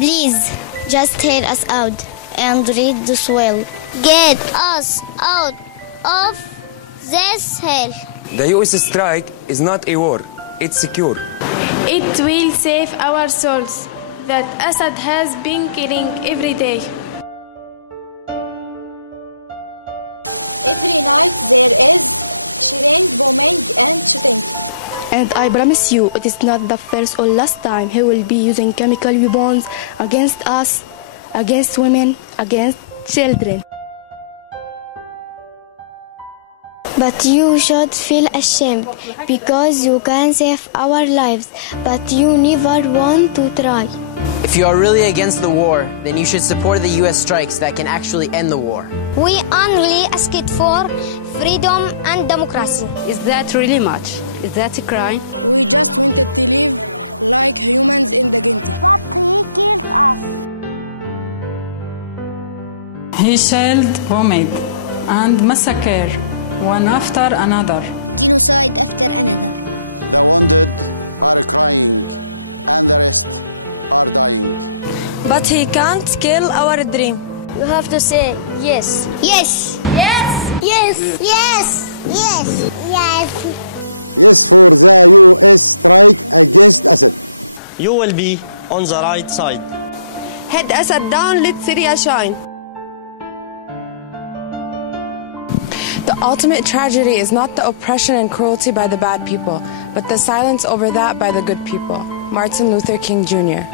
Please, just hear us out and read this well. Get us out of this hell. The US strike is not a war, it's secure. It will save our souls that Assad has been killing every day. And I promise you, it is not the first or last time he will be using chemical weapons against us, against women, against children. But you should feel ashamed because you can save our lives, but you never want to try. If you are really against the war, then you should support the US strikes that can actually end the war. We only asked for freedom and democracy. Is that really much? Is that a crime? He shelled, bombed, and massacred one after another. But he can't kill our dream. You have to say yes. Yes. Yes. Yes. Yes. Yes. Yes. You will be on the right side. Head Assad down, let Syria shine. The ultimate tragedy is not the oppression and cruelty by the bad people, but the silence over that by the good people. Martin Luther King Jr.